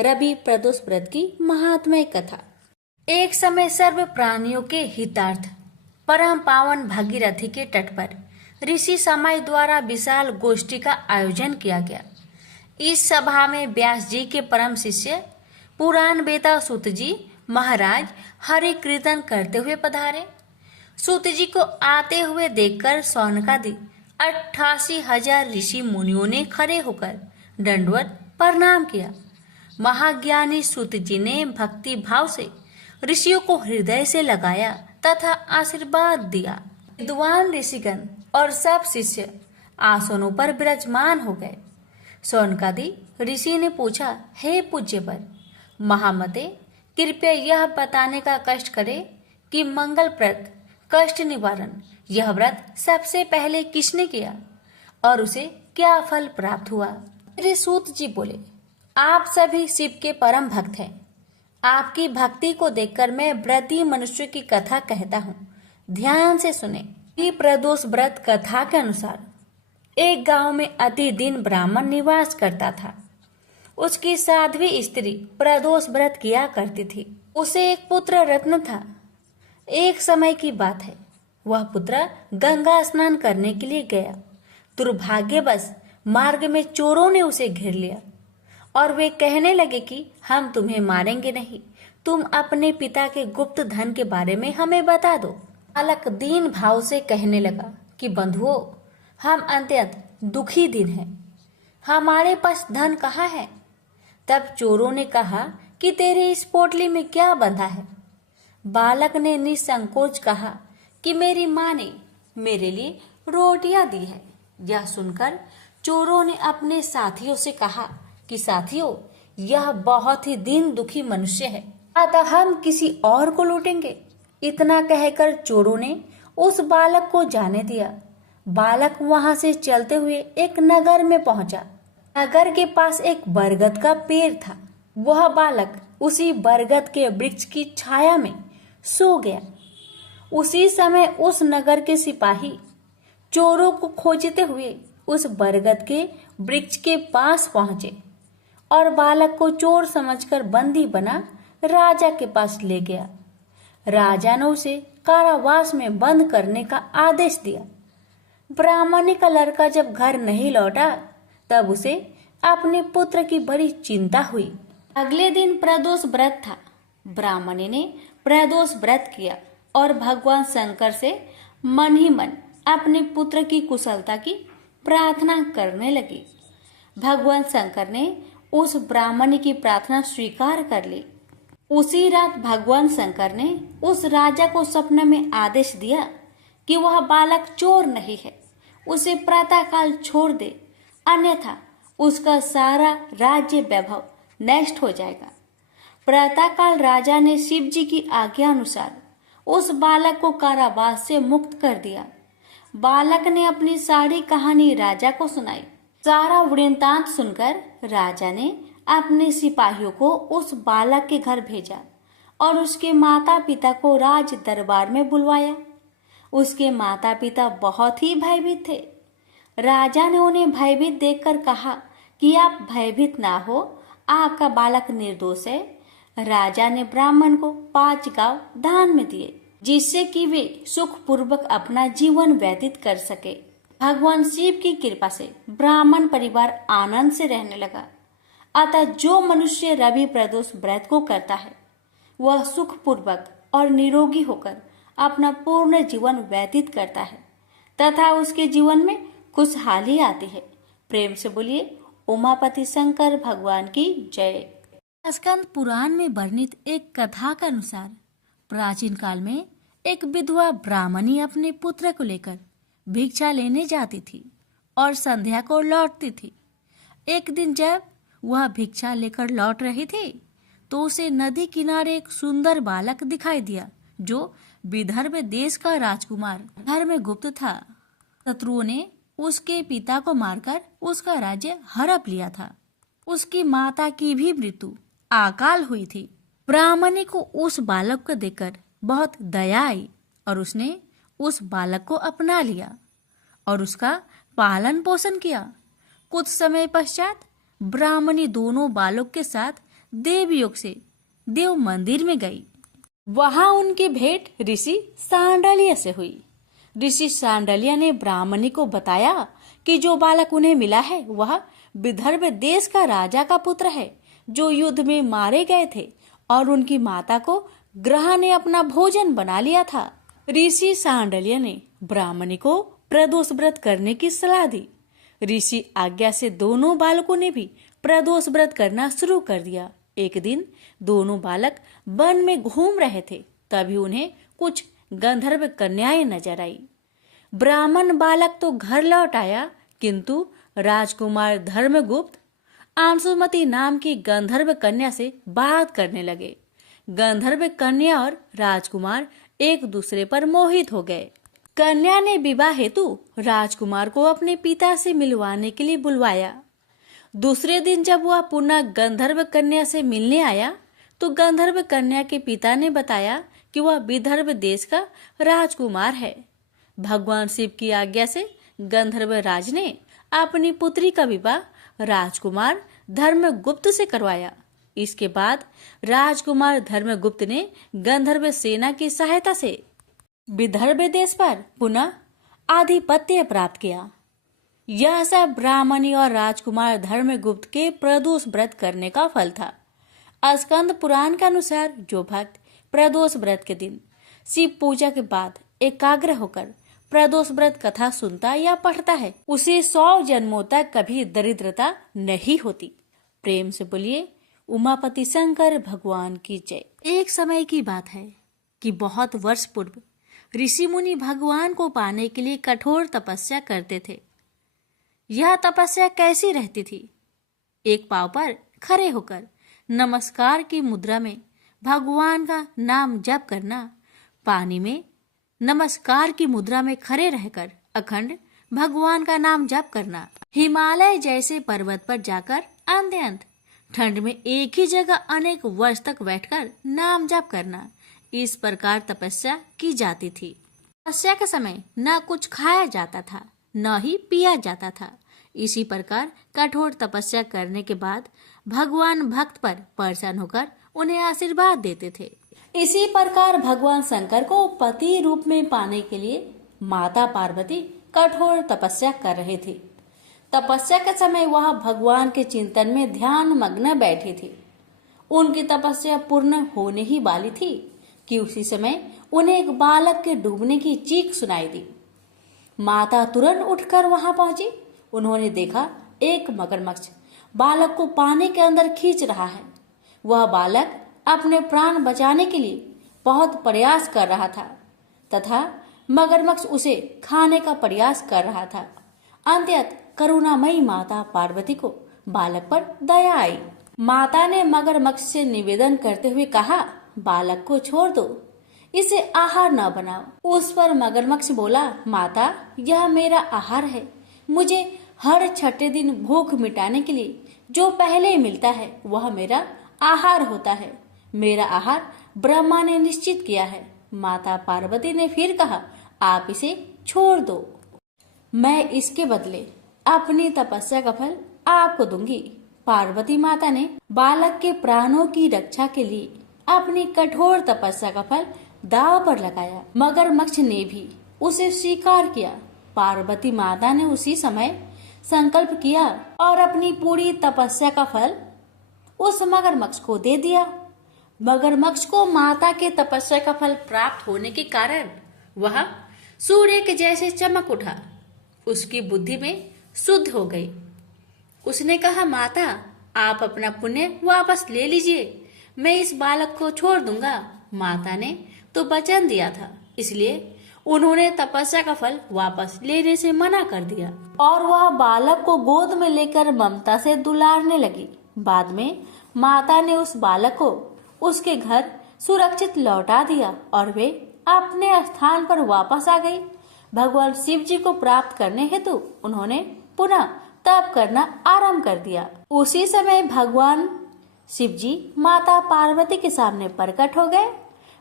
रवि प्रदोष व्रत की महात्म्य कथा। एक समय सर्व प्राणियों के हितार्थ परम पावन भागीरथी के तट पर ऋषि समय द्वारा विशाल गोष्ठी का आयोजन किया गया। इस सभा में व्यास जी के परम शिष्य पुराण वेता सूत जी महाराज हरि कीर्तन करते हुए पधारे। सूत जी को आते हुए देखकर सौनकादि 88,000 ऋषि मुनियों ने खड़े होकर दंडवत प्रणाम किया। महाज्ञानी सूत जी ने भक्ति भाव से ऋषियों को हृदय से लगाया तथा आशीर्वाद दिया। विद्वान ऋषिगण और सब शिष्य आसनों पर विराजमान हो गए। सौनकादि ऋषि ने पूछा, हे पूज्यवर महामते, कृपया यह बताने का कष्ट करे कि मंगलप्रद कष्ट निवारण यह व्रत सबसे पहले किसने किया और उसे क्या फल प्राप्त हुआ। श्री सूत जी बोले, आप सभी शिव के परम भक्त हैं। आपकी भक्ति को देखकर मैं व्रती मनुष्य की कथा कहता हूँ, ध्यान से सुने। प्रदोष व्रत कथा के अनुसार एक गांव में अति दिन ब्राह्मण निवास करता था। उसकी साध्वी स्त्री प्रदोष व्रत किया करती थी। उसे एक पुत्र रत्न था। एक समय की बात है, वह पुत्र गंगा स्नान करने के लिए गया। दुर्भाग्यवश मार्ग में चोरों ने उसे घेर लिया और वे कहने लगे कि हम तुम्हें मारेंगे नहीं, तुम अपने पिता के गुप्त धन के बारे में हमें बता दो। बालक दीन भाव से कहने लगा कि बंधुओं, हम अत्यंत दुखी दिन हैं, हमारे पास धन कहाँ है। तब चोरों ने कहा कि तेरे इस पोटली में क्या बंधा है। बालक ने निसंकोच कहा कि मेरी माँ ने मेरे लिए रोटियां दी है। यह सुनकर चोरों ने अपने साथियों से कहा कि साथियों, यह बहुत ही दीन दुखी मनुष्य है, अतः हम किसी और को लूटेंगे। इतना कहकर चोरों ने उस बालक को जाने दिया। बालक वहां से चलते हुए एक नगर में पहुंचा। नगर के पास एक बरगद का पेड़ था। वह बालक उसी बरगद के वृक्ष की छाया में सो गया। उसी समय उस नगर के सिपाही चोरों को खोजते हुए उस बरगद के वृक्ष के पास पहुंचे और बालक को चोर समझकर बंदी बना राजा के पास ले गया। राजा ने उसे कारावास में बंद करने का आदेश दिया। ब्राह्मणी का लड़का जब घर नहीं लौटा तब उसे अपने पुत्र की बड़ी चिंता हुई। अगले दिन प्रदोष व्रत था। ब्राह्मणी ने प्रदोष व्रत किया और भगवान शंकर से मन ही मन अपने पुत्र की कुशलता की प्रार्थना करने लगी। भगवान शंकर ने उस ब्राह्मणी की प्रार्थना स्वीकार कर ली। उसी रात भगवान शंकर ने उस राजा को सपने में आदेश दिया कि वह बालक चोर नहीं है, उसे प्रातःकाल छोड़ दे, अन्यथा उसका सारा राज्य वैभव नष्ट हो जाएगा। प्रातःकाल राजा ने शिव जी की आज्ञा अनुसार उस बालक को कारावास से मुक्त कर दिया। बालक ने अपनी सारी कहानी राजा को सुनाई। सारा वृत्तांत सुनकर राजा ने अपने सिपाहियों को उस बालक के घर भेजा और उसके माता पिता को राज दरबार में बुलवाया। उसके माता पिता बहुत ही भयभीत थे। राजा ने उन्हें भयभीत देखकर कहा कि आप भयभीत ना हो, आपका बालक निर्दोष है। राजा ने ब्राह्मण को 5 गांव दान में दिए, जिससे कि वे सुखपूर्वक अपना जीवन व्यतीत कर सके। भगवान शिव की कृपा से ब्राह्मण परिवार आनंद से रहने लगा। अतः जो मनुष्य रवि प्रदोष व्रत को करता है वह सुखपूर्वक और निरोगी होकर अपना पूर्ण जीवन व्यतीत करता है तथा उसके जीवन में खुशहाली आती है। प्रेम से बोलिए उमापति शंकर भगवान की जय। स्कंद पुराण में वर्णित एक कथा के अनुसार प्राचीन काल में एक विधवा ब्राह्मणी अपने पुत्र को लेकर भिक्षा लेने जाती थी और संध्या को लौटती थी। एक दिन जब वह भिक्षा लेकर लौट रही थी तो उसे नदी किनारे एक सुंदर बालक दिखाई दिया जो विदर्भ देश का राजकुमार धर्मगुप्त था। शत्रुओं ने उसके पिता को मारकर उसका राज्य हड़प लिया था। उसकी माता की भी मृत्यु अकाल हुई थी। ब्राह्मणी को उस बालक को देखकर बहुत दया आई और उसने उस बालक को अपना लिया और उसका पालन पोषण किया। कुछ समय पश्चात ब्राह्मणी दोनों बालक के साथ देवयोग से देव मंदिर में गई। वहां उनकी भेंट ऋषि सांडल्य से हुई। ऋषि सांडल्य ने ब्राह्मणी को बताया कि जो बालक उन्हें मिला है वह विदर्भ देश का राजा का पुत्र है, जो युद्ध में मारे गए थे और उनकी माता को ग्रह ने अपना भोजन बना लिया था। ऋषि सांडल्य ने ब्राह्मणी को प्रदोष व्रत करने की सलाह दी। ऋषि आज्ञा से दोनों बालकों ने भी प्रदोष व्रत करना शुरू कर दिया। एक दिन दोनों बालक वन में घूम रहे थे, तभी उन्हें कुछ गंधर्व कन्याएं नजर आई। ब्राह्मण बालक तो घर लौट आया, किंतु राजकुमार धर्मगुप्त आंसुमती नाम की गंधर्व कन्या से बात करने लगे। गंधर्व कन्या और राजकुमार एक दूसरे पर मोहित हो गए। कन्या ने विवाह हेतु राजकुमार को अपने पिता से मिलवाने के लिए बुलवाया। दूसरे दिन जब वह पुनः गंधर्व कन्या से मिलने आया तो गंधर्व कन्या के पिता ने बताया कि वह विदर्भ देश का राजकुमार है। भगवान शिव की आज्ञा से गंधर्व राज ने अपनी पुत्री का विवाह राजकुमार धर्मगुप्त से करवाया। इसके बाद राजकुमार धर्मगुप्त ने गंधर्व सेना की सहायता से विदर्भ देश पर पुनः आधिपत्य प्राप्त किया। यह सब ब्राह्मणी और राजकुमार धर्मगुप्त के प्रदोष व्रत करने का फल था। स्कंद पुराण के अनुसार जो भक्त प्रदोष व्रत के दिन शिव पूजा के बाद एकाग्र होकर प्रदोष व्रत कथा सुनता या पढ़ता है, उसे 100 जन्मों तक कभी दरिद्रता नहीं होती। प्रेम से बोलिए उमापति शंकर भगवान की जय। एक समय की बात है कि बहुत वर्ष पूर्व ऋषि मुनि भगवान को पाने के लिए कठोर तपस्या करते थे। यह तपस्या कैसी रहती थी? एक पांव पर खड़े होकर नमस्कार की मुद्रा में भगवान का नाम जप करना, पानी में नमस्कार की मुद्रा में खड़े रहकर अखंड भगवान का नाम जप करना, हिमालय जैसे पर्वत पर जाकर अंत ठंड में एक ही जगह अनेक वर्ष तक बैठकर नाम जप करना, इस प्रकार तपस्या की जाती थी। तपस्या के समय न कुछ खाया जाता था न ही पिया जाता था। इसी प्रकार कठोर तपस्या करने के बाद भगवान भक्त पर प्रसन्न होकर उन्हें आशीर्वाद देते थे। इसी प्रकार भगवान शंकर को पति रूप में पाने के लिए माता पार्वती कठोर तपस्या कर रहे थे। तपस्या के समय वह भगवान के चिंतन में ध्यान मग्न बैठी थी। उनकी तपस्या पूर्ण होने ही वाली थी कि उसी समय उन्हें एक बालक के डूबने की चीख सुनाई दी। माता तुरंत उठकर वहां पहुंची। उन्होंने देखा एक मगरमच्छ बालक को पानी के अंदर खींच रहा है। वह बालक अपने प्राण बचाने के लिए बहुत प्रयास कर रहा था तथा मगरमच्छ उसे खाने का प्रयास कर रहा था। अंततः करुणामयी माता पार्वती को बालक पर दया आई। माता ने मगरमच्छ से निवेदन करते हुए कहा, बालक को छोड़ दो, इसे आहार न बनाओ। उस पर मगरमच्छ बोला, माता यह मेरा आहार है। मुझे हर छठे दिन भूख मिटाने के लिए जो पहले मिलता है वह मेरा आहार होता है। मेरा आहार ब्रह्मा ने निश्चित किया है। माता पार्वती ने फिर कहा, आप इसे छोड़ दो, मैं इसके बदले अपनी तपस्या का फल आपको दूंगी। पार्वती माता ने बालक के प्राणों की रक्षा के लिए अपनी कठोर तपस्या का फल दांव पर लगाया। मगरमच्छ ने भी उसे स्वीकार किया। पार्वती माता ने उसी समय संकल्प किया और अपनी पूरी तपस्या का फल उस मगरमच्छ को दे दिया। मगरमच्छ को माता के तपस्या का फल प्राप्त होने के कारण वह सूर्य के जैसे चमक उठा। उसकी बुद्धि में शुद्ध हो गई। उसने कहा, माता आप अपना पुण्य वापस ले लीजिए, मैं इस बालक को छोड़ दूंगा। माता ने तो वचन दिया था, इसलिए उन्होंने तपस्या का फल वापस लेने से मना कर दिया और वह बालक को गोद में लेकर ममता से दुलारने लगी। बाद में माता ने उस बालक को उसके घर सुरक्षित लौटा दिया और वे अपने स्थान पर वापस आ गई। भगवान शिव जी को प्राप्त करने हेतु उन्होंने पुनः तप करना आरंभ कर दिया। उसी समय भगवान शिव जी माता पार्वती के सामने प्रकट हो गए।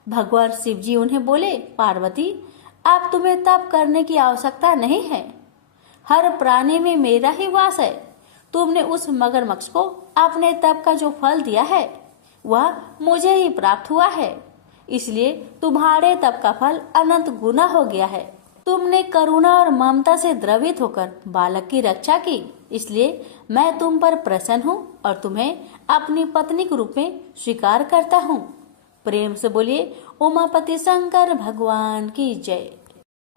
भगवान शिव जी उन्हें बोले, पार्वती अब तुम्हें तप करने की आवश्यकता नहीं है। हर प्राणी में मेरा ही वास है। तुमने उस मगरमच्छ को अपने तप का जो फल दिया है वह मुझे ही प्राप्त हुआ है, इसलिए तुम्हारे तप का फल अनंत गुना हो गया है। तुमने करुणा और ममता से द्रवित होकर बालक की रक्षा की, इसलिए मैं तुम पर प्रसन्न हूँ और तुम्हें अपनी पत्नी के रूप में स्वीकार करता हूँ। प्रेम से बोलिए उमापति शंकर भगवान की जय।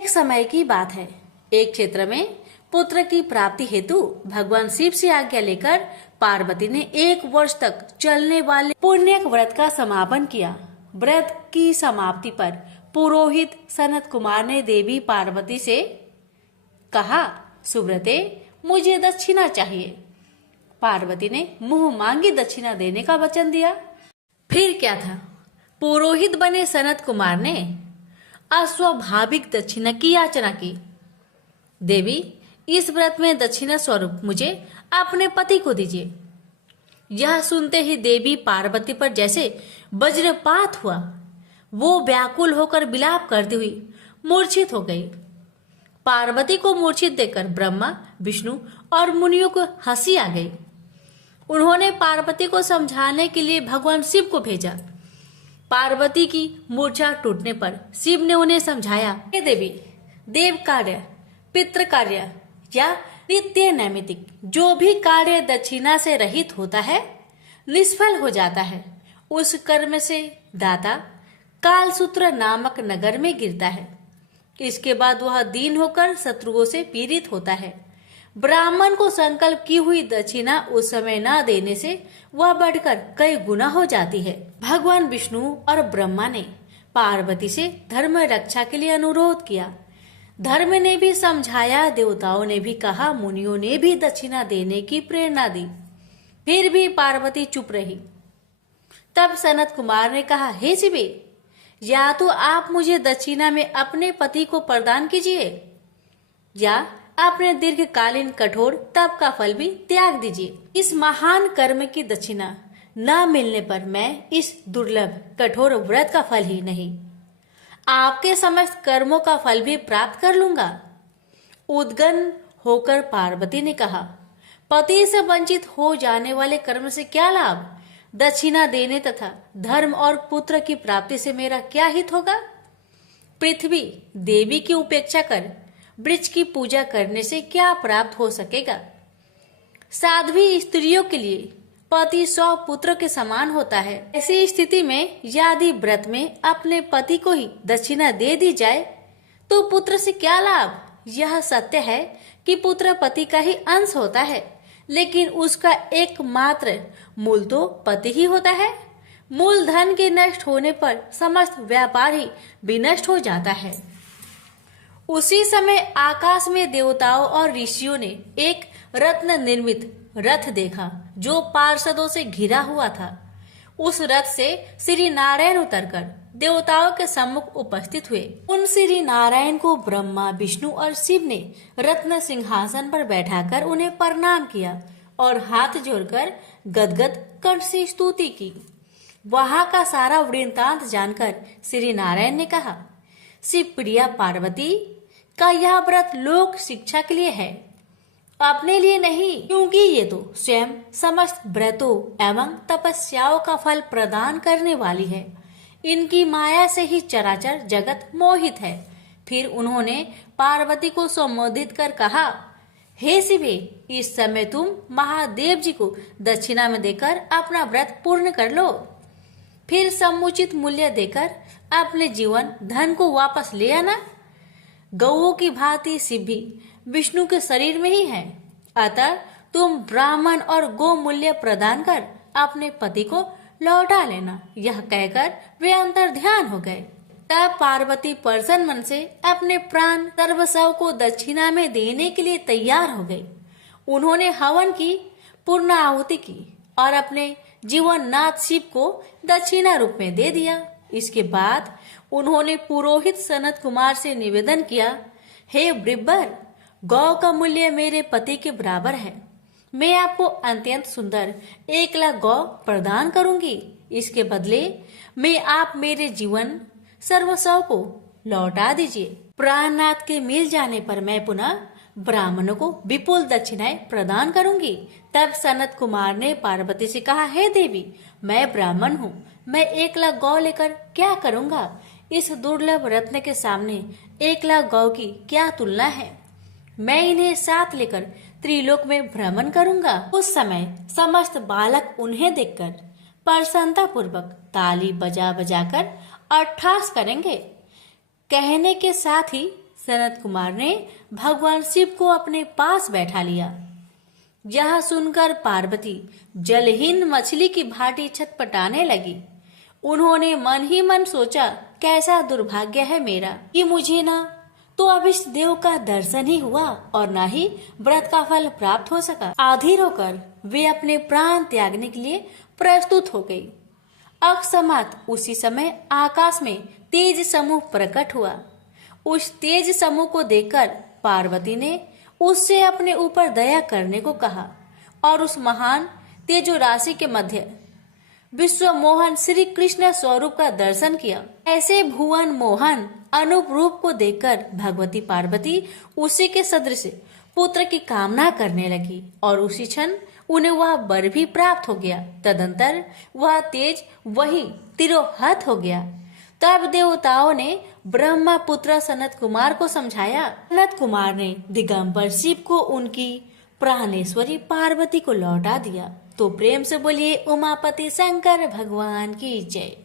एक समय की बात है, एक क्षेत्र में पुत्र की प्राप्ति हेतु भगवान शिव से आज्ञा लेकर पार्वती ने 1 वर्ष तक चलने वाले पुण्यक व्रत का समापन किया। व्रत की समाप्ति पर पुरोहित सनत कुमार ने देवी पार्वती से कहा, सुब्रते मुझे दक्षिणा चाहिए। पार्वती ने मुंह मांगी दक्षिणा देने का वचन दिया। फिर क्या था, पुरोहित बने सनत कुमार ने अस्वाभाविक दक्षिणा की याचना की। देवी, इस व्रत में दक्षिणा स्वरूप मुझे अपने पति को दीजिए। यह सुनते ही देवी पार्वती पर जैसे वज्रपात हुआ। वो व्याकुल होकर विलाप करती हुई मूर्छित हो गई। पार्वती को मूर्छित देखकर ब्रह्मा, विष्णु और मुनियों को हंसी आ गई। उन्होंने पार्वती को समझाने के लिए भगवान शिव को भेजा। पार्वती की मूर्छा टूटने पर शिव ने उन्हें समझाया, हे देवी, देव कार्य, पितृ कार्य या नित्य नैमित्तिक जो भी कार्य दक्षिणा से रहित होता है निष्फल हो जाता है। उस कर्म से दाता कालसूत्र नामक नगर में गिरता है। इसके बाद वह दीन होकर शत्रुओं से पीड़ित होता है। ब्राह्मण को संकल्प की हुई दक्षिणा उस समय न देने से वह बढ़कर कई गुना हो जाती है। भगवान विष्णु और ब्रह्मा ने पार्वती से धर्म रक्षा के लिए अनुरोध किया। धर्म ने भी समझाया, देवताओं ने भी कहा, मुनियों ने भी दक्षिणा देने की प्रेरणा दी, फिर भी पार्वती चुप रही। तब सनत कुमार ने कहा, हे शिवे, या तो आप मुझे दक्षिणा में अपने पति को प्रदान कीजिए या अपने दीर्घकालीन कठोर तप का फल भी त्याग दीजिए। इस महान कर्म की दक्षिणा न मिलने पर मैं इस दुर्लभ कठोर व्रत का फल ही नहीं, आपके समस्त कर्मों का फल भी प्राप्त कर लूंगा। उद्गन होकर पार्वती ने कहा, पति से वंचित हो जाने वाले कर्म से क्या लाभ? दक्षिणा देने तथा धर्म और पुत्र की प्राप्ति से मेरा क्या हित होगा? पृथ्वी देवी की उपेक्षा कर वृक्ष की पूजा करने से क्या प्राप्त हो सकेगा? साध्वी स्त्रियों के लिए पति 100 पुत्र के समान होता है। ऐसी स्थिति में यदि व्रत में अपने पति को ही दक्षिणा दे दी जाए तो पुत्र से क्या लाभ? यह सत्य है कि पुत्र पति का ही अंश होता है, लेकिन उसका एकमात्र मूल तो पति ही होता है। मूल धन के नष्ट होने पर समस्त व्यापार ही विनष्ट हो जाता है। उसी समय आकाश में देवताओं और ऋषियों ने एक रत्न निर्मित रथ देखा जो पार्षदों से घिरा हुआ था। उस रथ से श्री नारायण उतरकर देवताओं के सम्मुख उपस्थित हुए। उन श्री नारायण को ब्रह्मा, विष्णु और शिव ने रत्न सिंहासन पर बैठाकर उन्हें प्रणाम किया और हाथ जोड़कर गदगद कंठ से स्तुति की। वहां का सारा वृत्तांत जानकर श्री नारायण ने कहा, शिव प्रिया पार्वती का यह व्रत लोक शिक्षा के लिए है, अपने लिए नहीं, क्योंकि ये तो स्वयं समस्त व्रतों एवं तपस्याओं का फल प्रदान करने वाली है। इनकी माया से ही चराचर जगत मोहित है। फिर उन्होंने पार्वती को संबोधित कर कहा, हे शिवे, इस समय तुम महादेव जी को दक्षिणा में देकर अपना व्रत पूर्ण कर लो। फिर समुचित मूल्य देकर अपने जीवन धन को वापस ले आना। गौओं की भांति शिव भी विष्णु के शरीर में ही है, अतः तुम ब्राह्मण और गो मूल्य प्रदान कर अपने पति को लौटा लेना। यह कहकर वे अंतर ध्यान हो गए। तब पार्वती प्रसन्न मन से अपने प्राण सर्वस्व को दक्षिणा में देने के लिए तैयार हो गई। उन्होंने हवन की पूर्ण आहुति की और अपने जीवन नाथ शिव को दक्षिणा रूप में दे दिया। इसके बाद उन्होंने पुरोहित सनत कुमार से निवेदन किया, हे ब्रिब्बर, गौ का मूल्य मेरे पति के बराबर है। मैं आपको अत्यंत सुंदर 1 लाख गौ प्रदान करूंगी। इसके बदले में आप मेरे जीवन सर्वस्व को लौटा दीजिए। प्राणनाथ के मिल जाने पर मैं पुनः ब्राह्मणों को विपुल दक्षिणाएं प्रदान करूंगी। तब सनत कुमार ने पार्वती से कहा, हे देवी, मैं ब्राह्मण हूँ, मैं 1 लाख गौ लेकर क्या करूँगा? इस दुर्लभ रत्न के सामने 1 लाख गौ की क्या तुलना है? मैं इन्हें साथ लेकर त्रिलोक में भ्रमण करूंगा। उस समय समस्त बालक उन्हें देखकर प्रसन्नता पूर्वक ताली बजा बजाकर अट्ठास करेंगे। कहने के साथ ही सनत कुमार ने भगवान शिव को अपने पास बैठा लिया। यह सुनकर पार्वती जलहीन मछली की भांति छटपटाने लगी। उन्होंने मन ही मन सोचा, कैसा दुर्भाग्य है मेरा कि मुझे ना तो अभिष्ट देव का दर्शन ही हुआ और ना ही व्रत का फल प्राप्त हो सका। आधीर होकर वे अपने प्राण त्यागने के लिए प्रस्तुत हो गई। अकस्मात उसी समय आकाश में तेज समूह प्रकट हुआ। उस तेज समूह को देखकर पार्वती ने उससे अपने ऊपर दया करने को कहा और उस महान तेजो राशि के मध्य विश्व मोहन श्री कृष्ण स्वरूप का दर्शन किया। ऐसे भुवन मोहन अनूप रूप को देखकर भगवती पार्वती उसी के सदृश पुत्र की कामना करने लगी और उसी क्षण उन्हें वह वर भी प्राप्त हो गया। तदंतर वह तेज वही तिरोहत हो गया। तब देवताओं ने ब्रह्मा पुत्र सनत कुमार को समझाया। सनत कुमार ने दिगंबर शिव को उनकी प्राणेश्वरी पार्वती को लौटा दिया। तो प्रेम से बोलिए उमापति शंकर भगवान की जय।